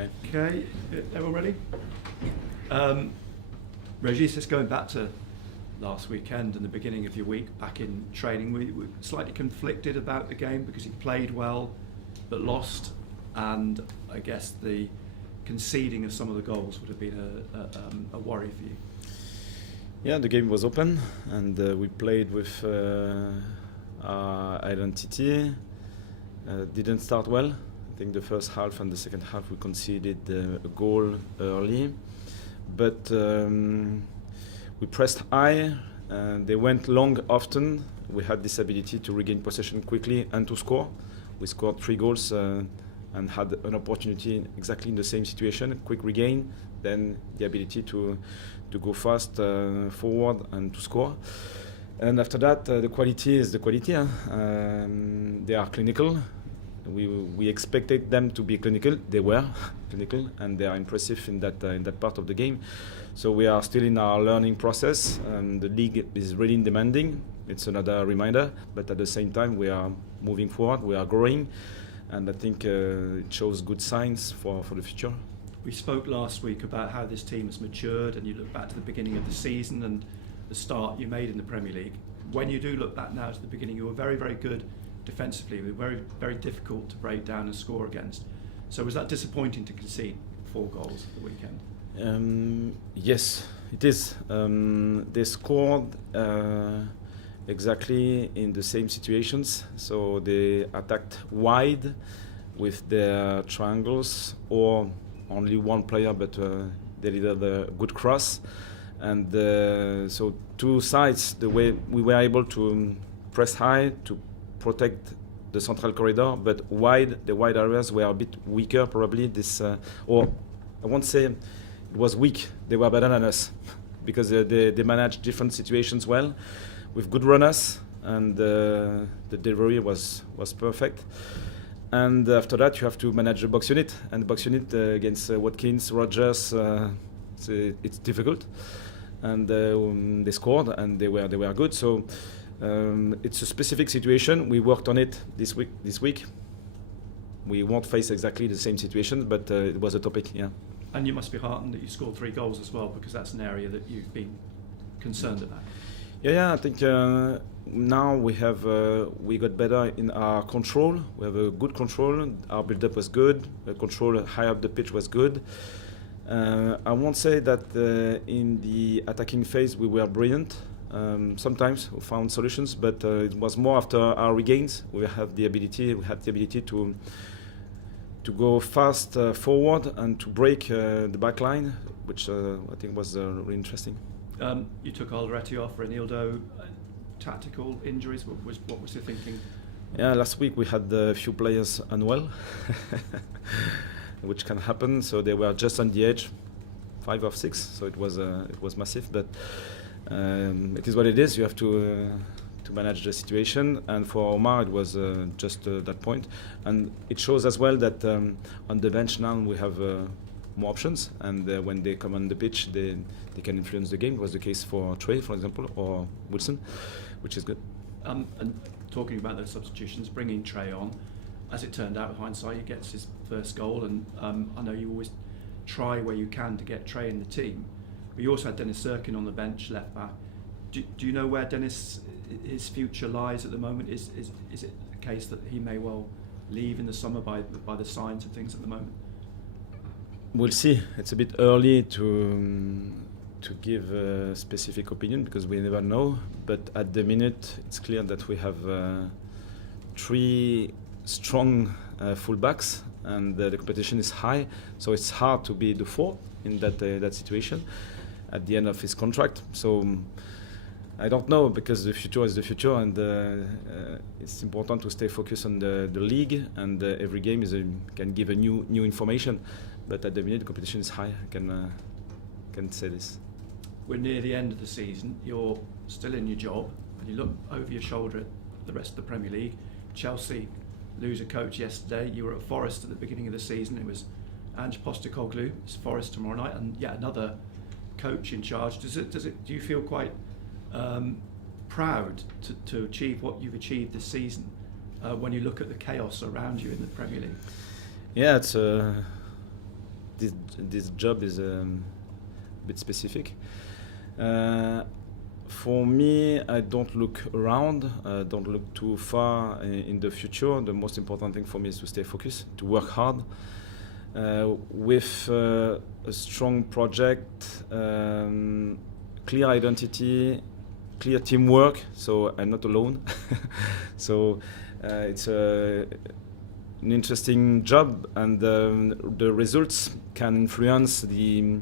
Hi. Okay, everyone ready? Régis, just going back to last weekend and the beginning of your week back in training, we were slightly conflicted about the game because he played well but lost, and I guess the conceding of some of the goals would have been a worry for you. Yeah, the game was open and we played with our identity. Didn't start well. I think the first half and the second half we conceded a goal early, but we pressed high and they went long often. We had this ability to regain possession quickly and to score. We scored 3 goals and had an opportunity exactly in the same situation, quick regain, then the ability to go fast forward and to score. And after that, the quality is the quality. They are clinical. We expected them to be clinical. They were clinical, and they are impressive in that part of the game. So we are still in our learning process. The league is really demanding. It's another reminder, but at the same time, we are moving forward. We are growing, and I think it shows good signs for the future. We spoke last week about how this team has matured, and you look back to the beginning of the season and the start you made in the Premier League. When you do look back now to the beginning, you were very, very good defensively. It was very, very difficult to break down and score against. So was that disappointing to concede 4 goals at the weekend? Yes, it is. They scored exactly in the same situations. So they attacked wide with their triangles, or only one player, but they did a good cross. And so 2 sides, the way we were able to press high to protect the central corridor, but the wide areas were a bit weaker probably. Or I won't say it was weak, they were better than us because they managed different situations well with good runners, and the delivery was perfect. And after that you have to manage the box unit, and the box unit against Watkins, Rogers, it's difficult. And they scored, and they were good. So it's a specific situation. We worked on it this week. We won't face exactly the same situation, but it was a topic. Yeah. And you must be heartened that you scored 3 goals as well, because that's an area that you've been concerned about. Yeah. I think now we got better in our control. We have a good control. Our build-up was good. The control high up the pitch was good. I won't say that in the attacking phase we were brilliant. Sometimes we found solutions, but it was more after our regains. We had the ability to go fast forward and to break the back line, which I think was really interesting. You took Alderete off, Renildo, tactical injuries. What was your thinking? Yeah, last week we had a few players unwell. Which can happen, so they were just on the edge, 5 of 6, so it was massive, but it is what it is. You have to manage the situation, and for Omar it was just that point, and it shows as well that on the bench now we have more options, and when they come on the pitch they can influence the game. It was the case for Trey, for example, or Wilson, which is good. And talking about those substitutions, bringing Trey on, as it turned out, with hindsight, he gets his first goal, and I know you always try where you can to get Trey in the team. But you also had Dennis Serkin on the bench, left back. Do you know where Dennis, his future lies at the moment? Is it a case that he may well leave in the summer by the signs and things at the moment? We'll see. It's a bit early to give a specific opinion because we never know. But at the minute, it's clear that we have 3 strong fullbacks, and the competition is high, so it's hard to be the 4th in that situation at the end of his contract. So I don't know, because the future is the future, and it's important to stay focused on the league, and every game can give a new information. But at the minute, the competition is high. I can say this. We're near the end of the season. You're still in your job, and you look over your shoulder at the rest of the Premier League. Chelsea lose a coach yesterday. You were at Forest at the beginning of the season. It was Ange Postecoglou. It's Forest tomorrow night, and yet another coach in charge. Do you feel quite proud to achieve what you've achieved this season when you look at the chaos around you in the Premier League? Yeah, it's this job is a bit specific. For me, I don't look around, don't look too far in the future. The most important thing for me is to stay focused, to work hard. With a strong project, clear identity, clear teamwork, so I'm not alone. So it's an interesting job, and the results can influence the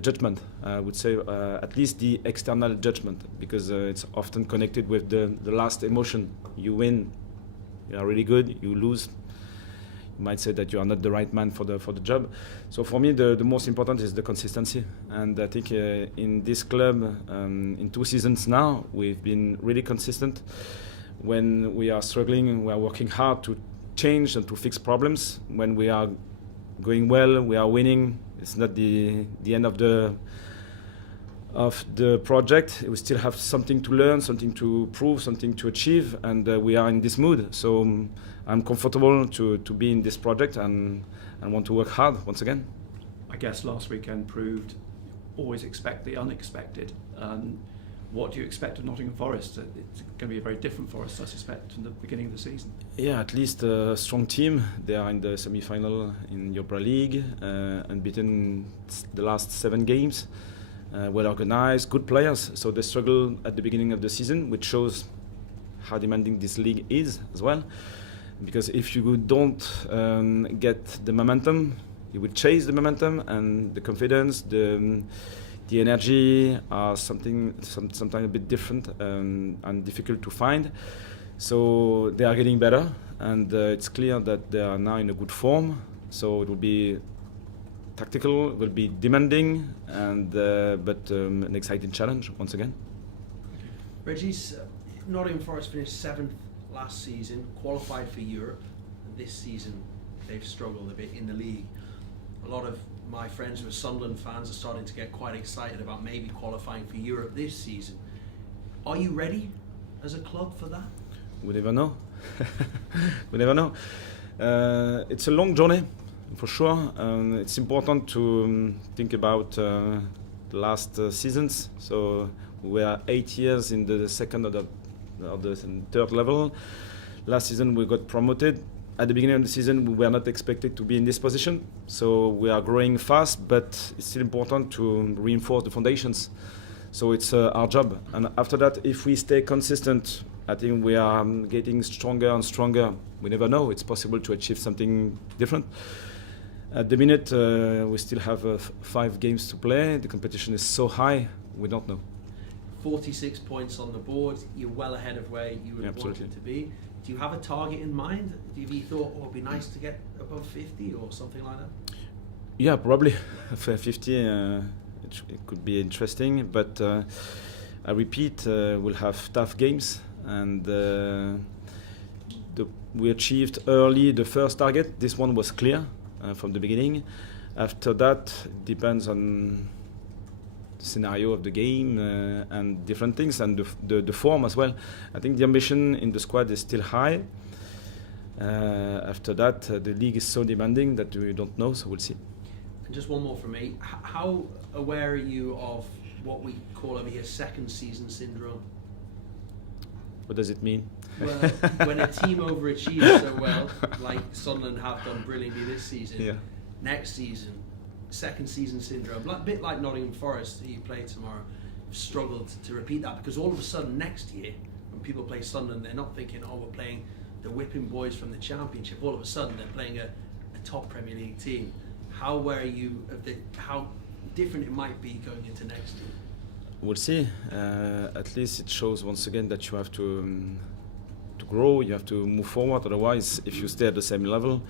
judgment. I would say at least the external judgment, because it's often connected with the last emotion. You win, you are really good. You lose, you might say that you are not the right man for the job. So for me, the most important is the consistency. And I think in this club, in 2 seasons now, we've been really consistent. When we are struggling, we are working hard to change and to fix problems. When we are going well, we are winning. It's not the end of the project. We still have something to learn, something to prove, something to achieve, and we are in this mood. So I'm comfortable to be in this project and want to work hard once again. I guess last weekend proved always expect the unexpected. What do you expect of Nottingham Forest? It's going to be a very different Forest, I suspect, from the beginning of the season. Yeah, at least a strong team. They are in the semi-final in Europa League, unbeaten the last 7 games. Well organized, good players. So they struggled at the beginning of the season, which shows how demanding this league is as well. Because if you don't get the momentum, you will chase the momentum, and the confidence, the energy are sometimes a bit different and difficult to find. So they are getting better, and it's clear that they are now in a good form. So it will be tactical, it will be demanding, and but an exciting challenge once again. Régis, Nottingham Forest finished 7th last season, qualified for Europe. This season they've struggled a bit in the league. A lot of my friends who are Sunderland fans are starting to get quite excited about maybe qualifying for Europe this season. Are you ready as a club for that? We never know. We never know. It's a long journey, for sure. It's important to think about the last seasons. So we are 8 years in the second or the third level. Last season we got promoted. At the beginning of the season, we were not expected to be in this position. So we are growing fast, but it's still important to reinforce the foundations. So it's our job. And after that, if we stay consistent, I think we are getting stronger and stronger. We never know. It's possible to achieve something different. At the minute, we still have 5 games to play. The competition is so high, we don't know. 46 points on the board. You're well ahead of where you would want it to be. Do you have a target in mind? Have you thought, oh, it'd be nice to get above 50 or something like that? Yeah, probably. 50, it could be interesting. But I repeat, we'll have tough games. And we achieved early the first target. This one was clear from the beginning. After that, it depends on the scenario of the game and different things, and the form as well. I think the ambition in the squad is still high. After that, the league is so demanding that we don't know, so we'll see. And just one more from me. How aware are you of what we call over here second season syndrome? What does it mean? Well, when a team overachieves so well, like Sunderland have done brilliantly this season, yeah. Next season, second season syndrome, a bit like Nottingham Forest, who you play tomorrow, struggled to repeat that, because all of a sudden next year, when people play Sunderland, they're not thinking, oh, we're playing the whipping boys from the Championship. All of a sudden, they're playing a top Premier League team. How aware are you of how different it might be going into next year? We'll see. At least it shows once again that you have to grow, you have to move forward. Otherwise, if you stay at the same level,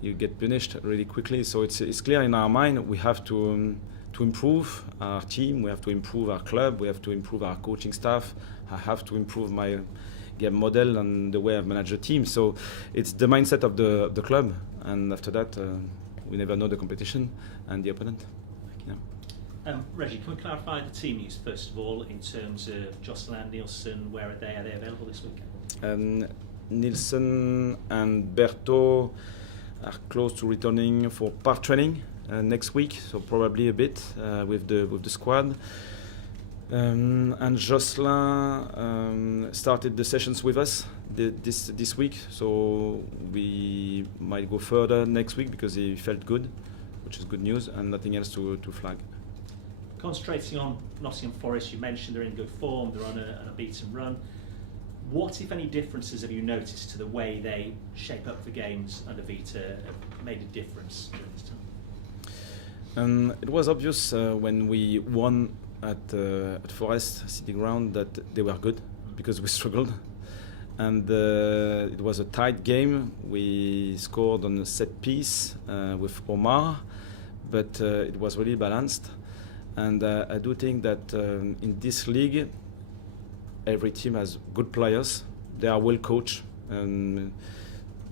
you get punished really quickly. So it's clear in our mind we have to improve our team, we have to improve our club, we have to improve our coaching staff. I have to improve my game model and the way I manage the team. So it's the mindset of the club. And after that, we never know the competition and the opponent. Régis, can we clarify the team use first of all in terms of Jocelyn, Nielsen? Where are they? Are they available this weekend? Nielsen and Berto are close to returning for part training. next week, so probably a bit with the squad. And Jocelyn started the sessions with us this week, so we might go further next week because he felt good, which is good news, and nothing else to flag. Concentrating on Nottingham Forest, you mentioned they're in good form, they're on a beaten run. What, if any, differences have you noticed to the way they shape up the games under Vita have made a difference during this time? It was obvious when we won at Forest City Ground that they were good because we struggled. And it was a tight game. We scored on a set piece with Omar, but it was really balanced. And I do think that in this league, every team has good players. They are well coached. The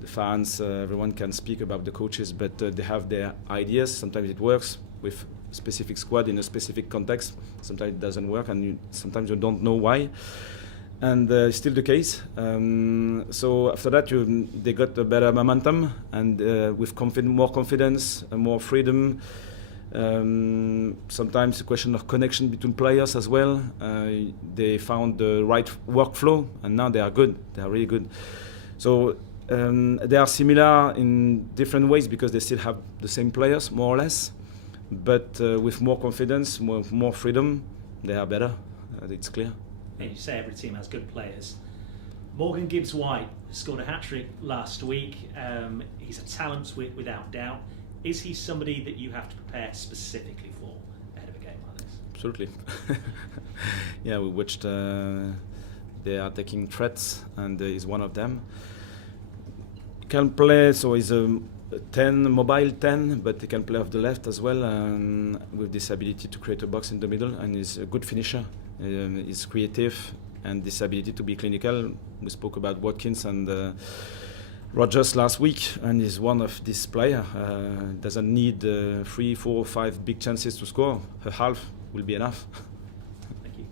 fans, everyone can speak about the coaches, but they have their ideas. Sometimes it works with a specific squad in a specific context. Sometimes it doesn't work, and sometimes you don't know why. And it's still the case. So after that, they got a better momentum, and with more confidence and more freedom. Sometimes a question of connection between players as well. They found the right workflow, and now they are good. They are really good. So they are similar in different ways because they still have the same players, more or less. But with more confidence, more freedom, they are better. It's clear. And you say every team has good players. Morgan Gibbs-White scored a hat-trick last week. He's a talent without doubt. Is he somebody that you have to prepare specifically for ahead of a game like this? Absolutely. Yeah, we watched they are taking threats, and he's one of them. He can play, so he's a 10, mobile 10, but he can play off the left as well, with this ability to create a box in the middle, and he's a good finisher. He's creative, and this ability to be clinical. We spoke about Watkins and Régis last week, and he's one of this player. Doesn't need 3, 4, 5 big chances to score. A half will be enough. Thank you.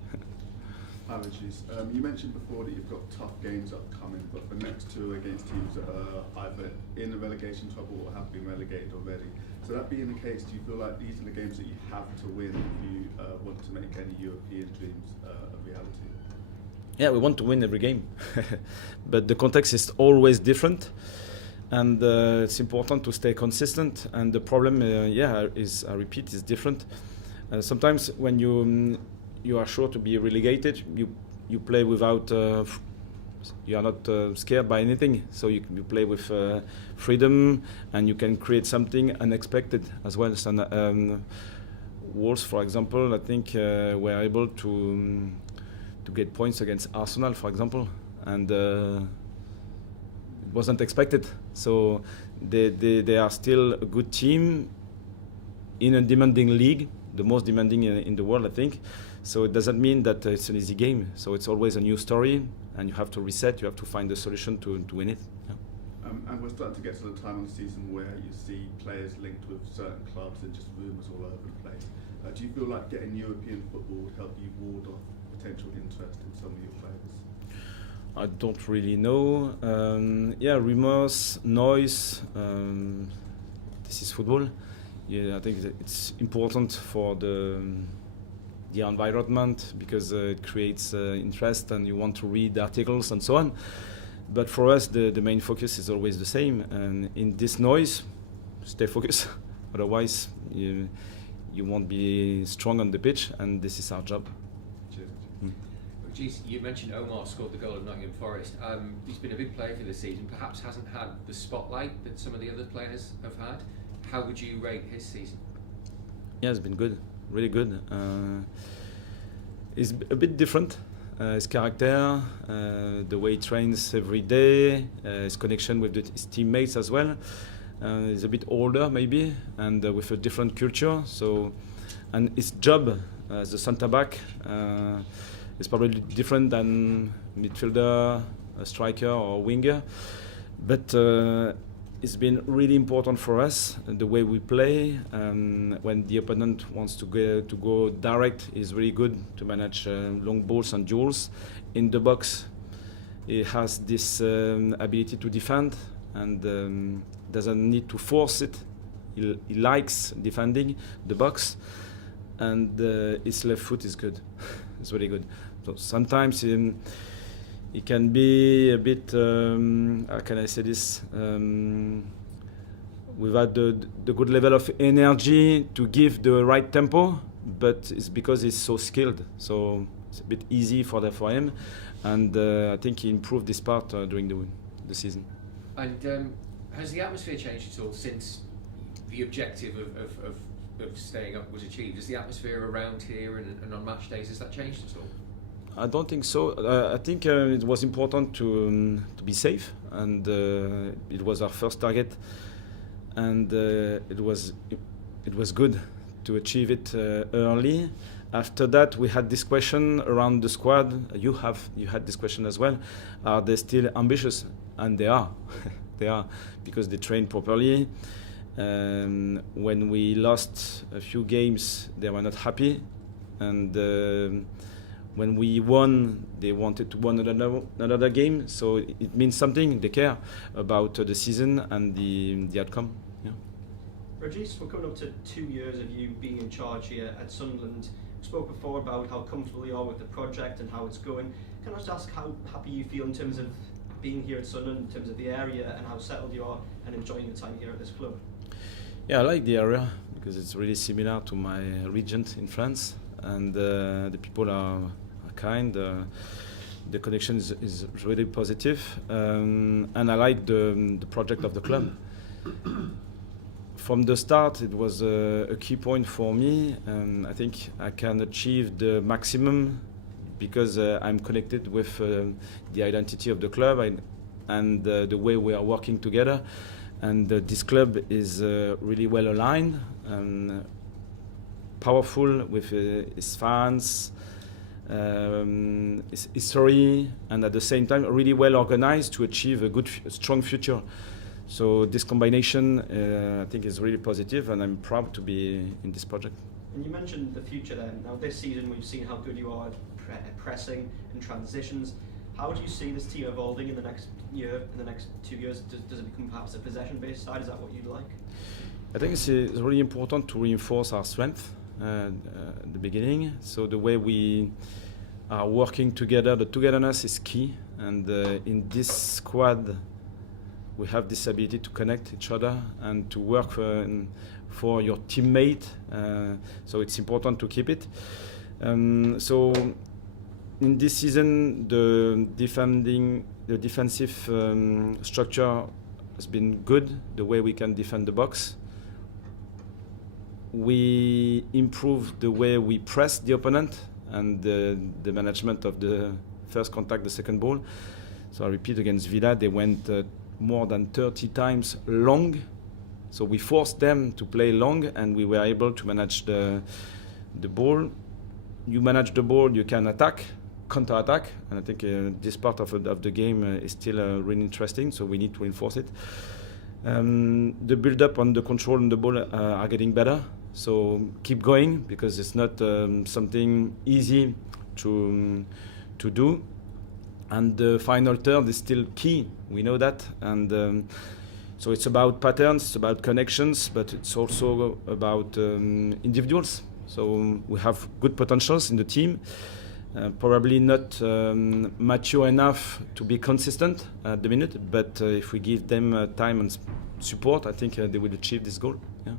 Hi, Régis. You mentioned before that you've got tough games upcoming, but the next two are against teams that are either in the relegation trouble or have been relegated already. So that being the case, do you feel like these are the games that you have to win if you want to make any European dreams a reality? Yeah, we want to win every game, but the context is always different, and it's important to stay consistent. And the problem, is, I repeat, is different. Sometimes when you are sure to be relegated, you play without, you are not scared by anything. So you play with freedom, and you can create something unexpected as well. So, Wolves, for example, I think were able to get points against Arsenal, for example, and it wasn't expected. So they are still a good team in a demanding league, the most demanding in the world, I think. So it doesn't mean that it's an easy game. So it's always a new story, and you have to reset. You have to find a solution to win it. Yeah. And we're starting to get to the time of the season where you see players linked with certain clubs and just rumours all over the place. Do you feel like getting European football would help you ward off potential interest in some of your players? I don't really know. Rumors, noise. This is football. Yeah, I think it's important for the environment because it creates interest, and you want to read articles and so on. But for us, the main focus is always the same. And in this noise, stay focused. Otherwise, you won't be strong on the pitch, and this is our job. Régis, you mentioned Omar scored the goal at Nottingham Forest. He's been a big player for this season, perhaps hasn't had the spotlight that some of the other players have had. How would you rate his season? Yeah, it's been good, really good. He's a bit different. His character, the way he trains every day, his connection with his teammates as well. He's a bit older maybe, and with a different culture. So, and his job as a centre back is probably different than midfielder, a striker, or winger. But it's been really important for us the way we play. When the opponent wants to go direct, is really good to manage long balls and duels. In the box, he has this ability to defend and doesn't need to force it. he likes defending the box, and his left foot is good. It's really good. So sometimes he can be a bit, how can I say this, without the good level of energy to give the right tempo, but it's because he's so skilled. So it's a bit easy for him, and I think he improved this part during the season. And has the atmosphere changed at all since the objective of staying up was achieved? Has the atmosphere around here and on match days, has that changed at all? I don't think so. I think it was important to be safe, and it was our first target, and it was good to achieve it early. After that, we had this question around the squad. You had this question as well. Are they still ambitious? And they are. They are, because they train properly. When we lost a few games, they were not happy, and when we won, they wanted to win another game. So it means something. They care about the season and the outcome. Yeah. Régis, we're coming up to 2 years of you being in charge here at Sunderland. We spoke before about how comfortable you are with the project and how it's going. Can I just ask how happy you feel in terms of being here at Sunderland, in terms of the area, and how settled you are and enjoying your time here at this club? Yeah, I like the area because it's really similar to my region in France, and the people are kind. The connection is really positive, and I like the project of the club. From the start, it was a key point for me, and I think I can achieve the maximum because I'm connected with the identity of the club and the way we are working together. And this club is really well aligned and powerful with its fans, its history, and at the same time really well organized to achieve a good, strong future. So this combination, I think, is really positive, and I'm proud to be in this project. And you mentioned the future then. Now this season we've seen how good you are at pressing and transitions. How do you see this team evolving in the next year, in the next 2 years? Does it become perhaps a possession-based side? Is that what you'd like? I think it's really important to reinforce our strength at the beginning. So the way we are working together, the togetherness is key. And in this squad, we have this ability to connect each other and to work for your teammate. So it's important to keep it. So in this season, the defensive structure has been good, the way we can defend the box. We improved the way we press the opponent and the management of the first contact, the second ball. So I repeat, against Villa, they went more than 30 times long. So we forced them to play long, and we were able to manage the ball. You manage the ball, you can attack, counter-attack, and I think this part of the game is still really interesting, so we need to enforce it. The build-up on the control and the ball are getting better, so keep going, because it's not something easy to do. And the final third is still key, we know that, and so it's about patterns, it's about connections, but it's also about individuals. So we have good potentials in the team, probably not mature enough to be consistent at the minute, but if we give them time and support, I think they will achieve this goal. Yeah.